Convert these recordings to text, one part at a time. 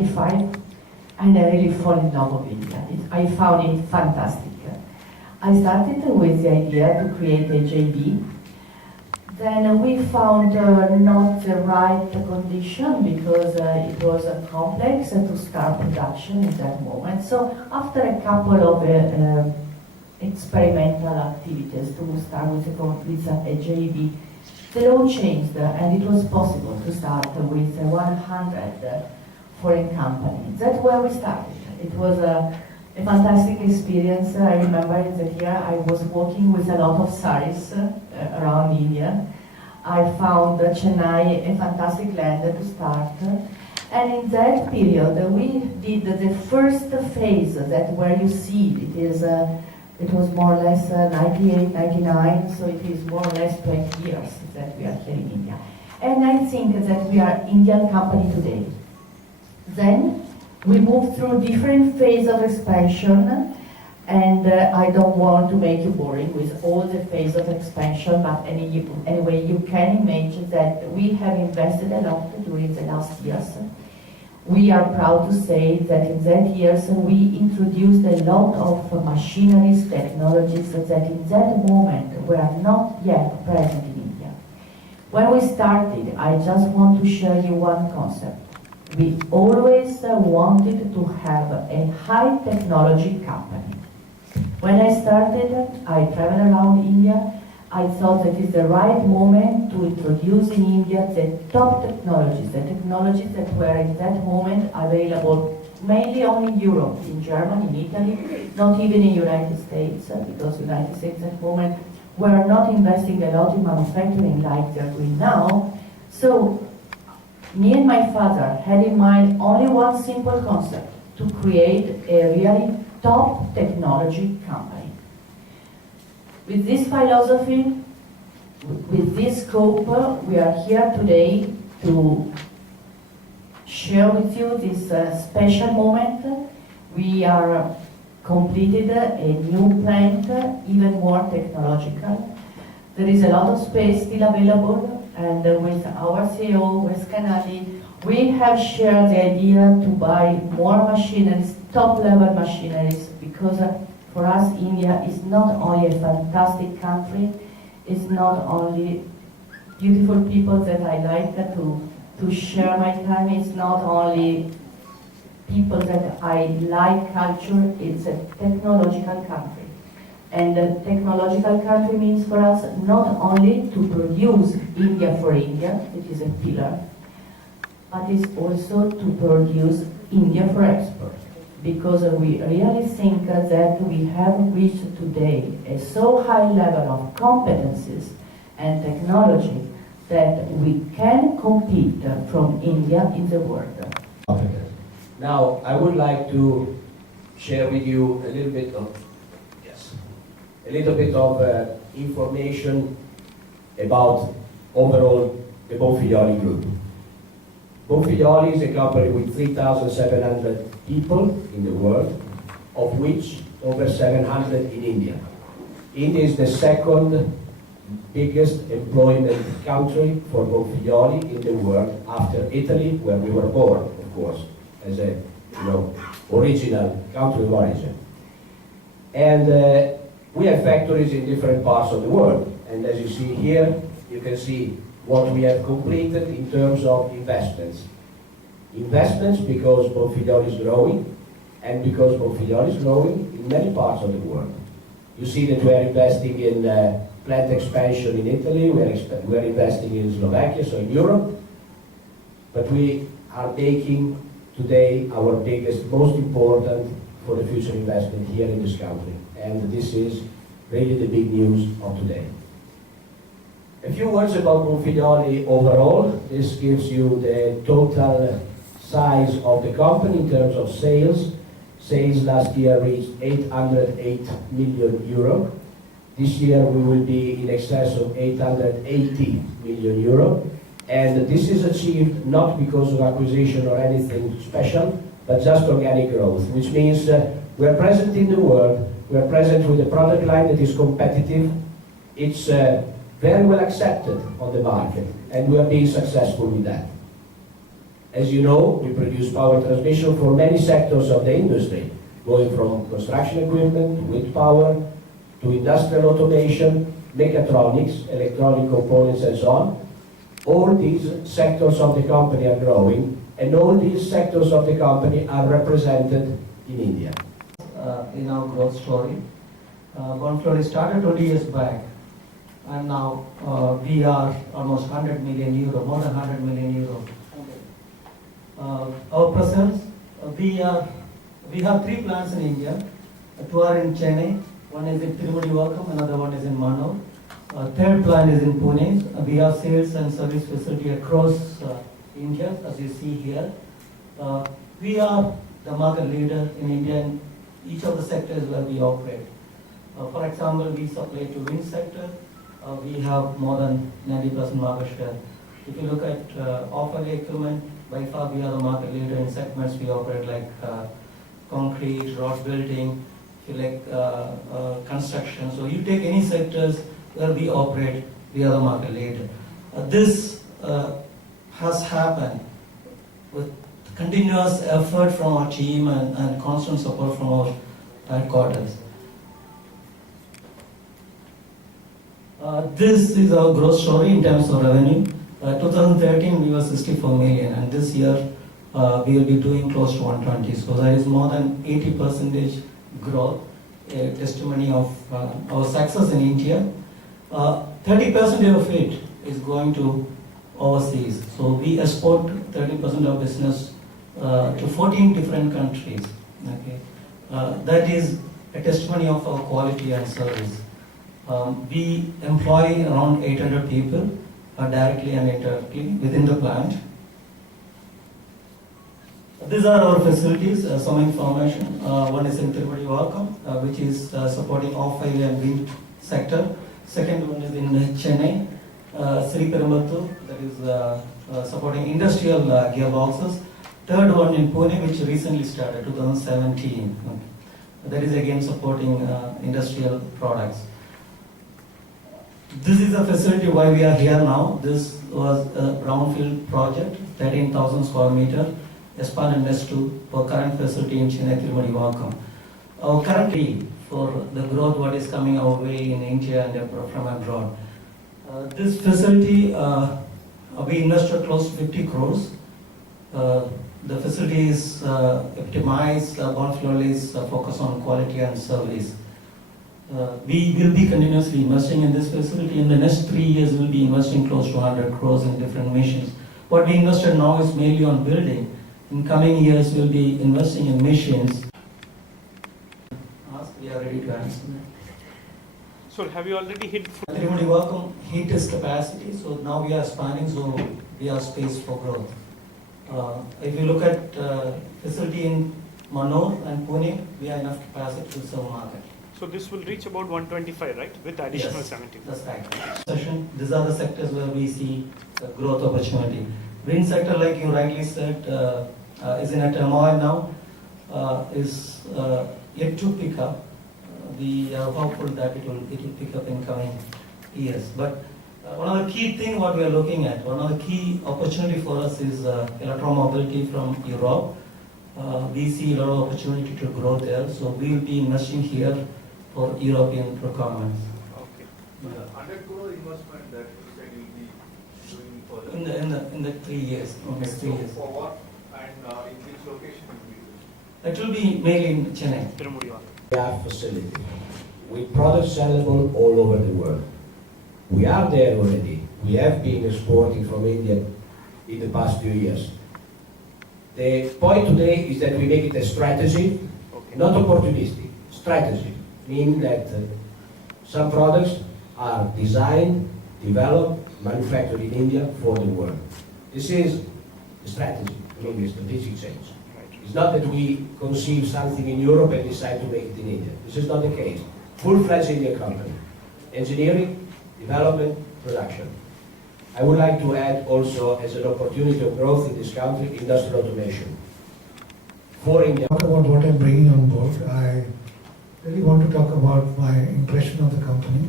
95, and I really fall in love with India. I found it fantastic. I started with the idea to create a JV. Then we found not the right condition because it was complex to start production in that moment. So after a couple of experimental activities to start with a JV, the law changed and it was possible to start with 100 foreign companies. That's where we started. It was a fantastic experience. I remember that year I was walking with a lot of saris around India. I found Chennai a fantastic land to start. And in that period we did the first phase that where you see it was more or less 98, 99, so it is more or less 20 years that we are here in India. And I think that we are Indian company today. Then we moved through different phases of expansion, and I don't want to make you boring with all the phases of expansion, but anyway, you can imagine that we have invested a lot during the last years. We are proud to say that in that years we introduced a lot of machineries, technologies that in that moment were not yet present in India. When we started, I just want to share you one concept. We always wanted to have a high technology company. When I started, I traveled around India. I thought that it's the right moment to introduce in India the top technologies, the technologies that were in that moment available mainly only in Europe, in Germany, in Italy, not even in the United States, because the United States at that moment were not investing a lot in manufacturing like they're doing now. So me and my father had in mind only one simple concept, to create a really top technology company. With this philosophy, with this scope, we are here today to share with you this special moment. We are completed a new plant, even more technological. There is a lot of space still available, and with our CEO, with Canali, we have shared the idea to buy more machineries, top-level machineries, because for us, India is not only a fantastic country, it's not only beautiful people that I like to share my time, it's not only people that I like culture, it's a technological country. And a technological country means for us not only to produce India for India, which is a pillar, but it's also to produce India for export. Because we really think that we have reached today a so high level of competencies and technology that we can compete from India in the world. Now, I would like to share with you a little bit of information about overall the Bonfiglioli group. Bonfiglioli is a company with 3,700 people in the world, of which over 700 in India. India is the second biggest employment country for Bonfiglioli in the world after Italy, where we were born, of course, as a original country of origin. And we have factories in different parts of the world. And as you see here, you can see what we have completed in terms of investments. Investments because Bonfiglioli is growing, and because Bonfiglioli is growing in many parts of the world. You see that we are investing in plant expansion in Italy, we are investing in Slovakia, so in Europe, but we are making today our biggest, most important for the future investment here in this country. And this is really the big news of today. A few words about Bonfiglioli overall. This gives you the total size of the company in terms of sales. Sales last year reached 808 million euro. This year we will be in excess of 880 million euro. And this is achieved not because of acquisition or anything special, but just organic growth, which means we are present in the world, we are present with a product line that is competitive, it's very well accepted on the market, and we are being successful with that. As you know, we produce power transmission for many sectors of the industry, going from construction equipment, wind power, to industrial automation, mechatronics, electronic components, and so on. All these sectors of the company are growing, and all these sectors of the company are represented in India. In our growth story, Bonfiglioli started 20 years back, and now we are almost 100 million euro, more than 100 million euro. Our presence, we have 3 plants in India. 2 are in Chennai, one is in Tirumudi, another one is in Mano. Third plant is in Pune. We have sales and service facility across India, as you see here. We are the market leader in India in each of the sectors where we operate. For example, we supply to wind sector. We have more than 90% market share. If you look at off-highway equipment, by far we are the market leader in segments we operate, like concrete, road building, if you like construction. So you take any sectors where we operate, we are the market leader. This has happened with continuous effort from our team and constant support from our headquarters. This is our growth story in terms of revenue. 2013 we were 64 million, and this year we will be doing close to 120. So there is more than 80% growth, a testimony of our success in India. 30% of it is going to overseas. So we export 30% of business to 14 different countries. Okay, that is a testimony of our quality and service. We employ around 800 people, directly and indirectly, within the plant. These are our facilities, some information. One is in Tirumudi, which is supporting off-highway and wind sector. Second one is in Chennai, Sri Perumbattur, that is supporting industrial gearboxes. Third one in Pune, which recently started, 2017. Okay. That is again supporting industrial products. This is a facility why we are here now. This was a brownfield project, 13,000 square meter, expanded next to our current facility in Chennai, Tirumudi. Our current need for the growth what is coming our way in India and from abroad. This facility, we invested close to 50 crores. The facility is optimized, Bonfiglioli is focused on quality and service. We will be continuously investing in this facility. In the next 3 years, we will be investing close to 100 crores in different machines. What we invested now is mainly on building. In coming years, we will be investing in machines. We are ready to answer that. So have you already hit? Tirumudi heat is capacity, so now we are expanding, so we have space for growth. If you look at facility in Manor and Pune, we have enough capacity to serve market. So this will reach about 125, right? With additional Yes, 70. that's right. These are the sectors where we see growth opportunity. Wind sector, like you rightly said, is in a turmoil now, is yet to pick up. We are hopeful that it will pick up in coming years. But one of the key things what we are looking at, one of the key opportunity for us is electromobility from Europe. We see a lot of opportunity to grow there, so we will be investing here for European requirements. Okay. The 100 crore investment that you said you will be doing further? In the 3 years, next 3 years. For what and in which location will be doing? It will be mainly in Chennai. Tirumudi. We have facility with products sellable all over the world. We are there already. We have been exporting from India in the past few years. The point today is that we make it a strategy, not opportunistic. Strategy, meaning that some products are designed, developed, manufactured in India for the world. This is a strategy, maybe a strategic change. It's not that we conceive something in Europe and decide to make it in India. This is not the case. Full-fledged Indian company. Engineering, development, production. I would like to add also, as an opportunity of growth in this country, industrial automation. For India. Talk about what I'm bringing on board. I really want to talk about my impression of the company.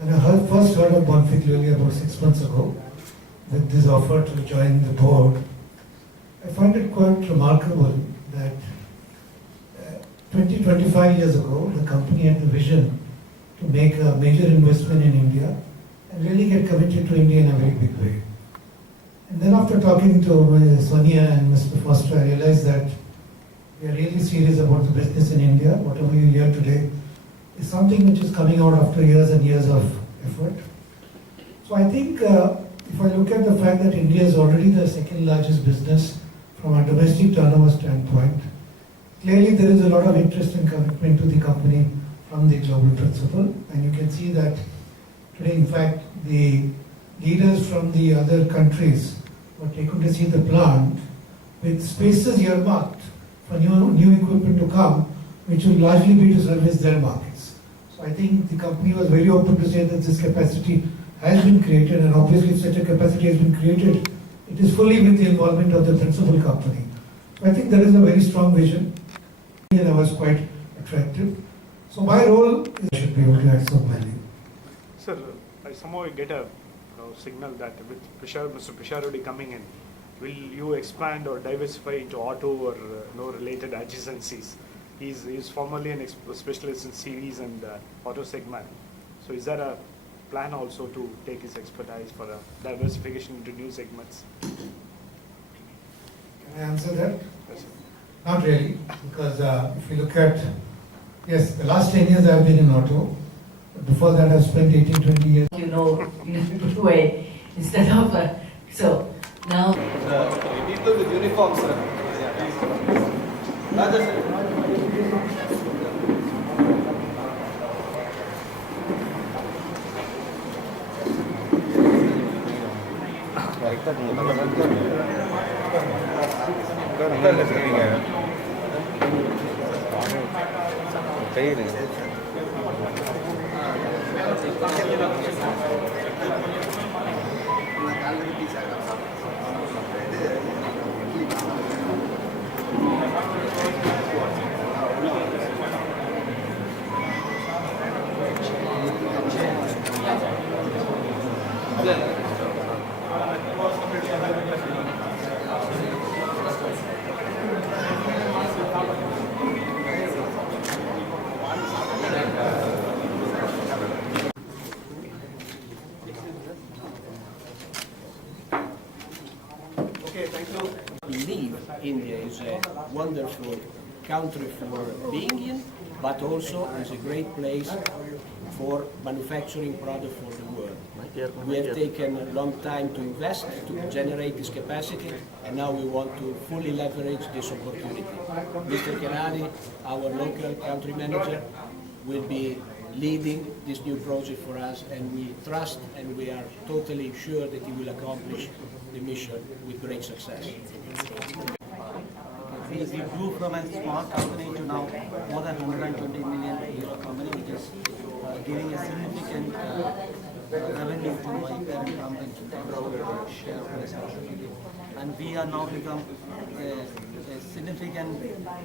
And I first heard of Bonfiglioli about 6 months ago, with this offer to join the board. I find it quite remarkable that 25 years ago, the company had the vision to make a major investment in India and really get committed to India in a very big way. And then after talking to Sonia and Mr. Foster, I realized that we are really serious about the business in India. Whatever you hear today is something which is coming out after years and years of effort. So I think if I look at the fact that India is already the second largest business from a domestic turnover standpoint, clearly there is a lot of interest and commitment to the company from the global principal. And you can see that today, in fact, the leaders from the other countries were taken to see the plant with spaces earmarked for new equipment to come, which will largely be to service their markets. So I think the company was very open to say that this capacity has been created, and obviously if such a capacity has been created, it is fully with the involvement of the principal company. So I think there is a very strong vision, and I was quite attractive. So my role is I should be able to add some value. Sir, I somehow get a signal that with Mr. Pisharodi coming in, will you expand or diversify into auto or related adjacencies? He's formerly a specialist in series and auto segment. So is there a plan also to take his expertise for a diversification into new segments? Can I answer that? Yes, sir. Not really, because if you look at, yes, the last 10 years I have been in auto. But before that I've spent 18, 20 years. You know, in a way, instead of, so now. People with uniforms, sir. Raja, sir. Okay, thank you. I believe India is a wonderful country for being in, but also is a great place for manufacturing products for the world. We have taken a long time to invest, to generate this capacity, and now we want to fully leverage this opportunity. Mr. Kenani, our local country manager, will be leading this new project for us, and we trust and we are totally sure that he will accomplish the mission with great success. We grew from a small company to now more than 120 million euro company, which is giving a significant revenue to my parent company, share price. And we are now become a significant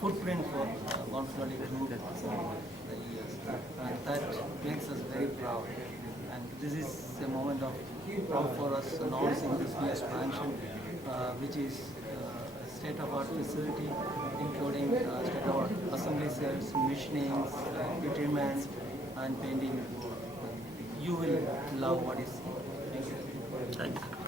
footprint for Bonfiglioli Group for the years. And that makes us very proud. And this is a moment of proud for us announcing this new expansion, which is state-of-art facility, including state-of-art assembly cells, machinings, treatments, and painting. You will love what is here. Thank you.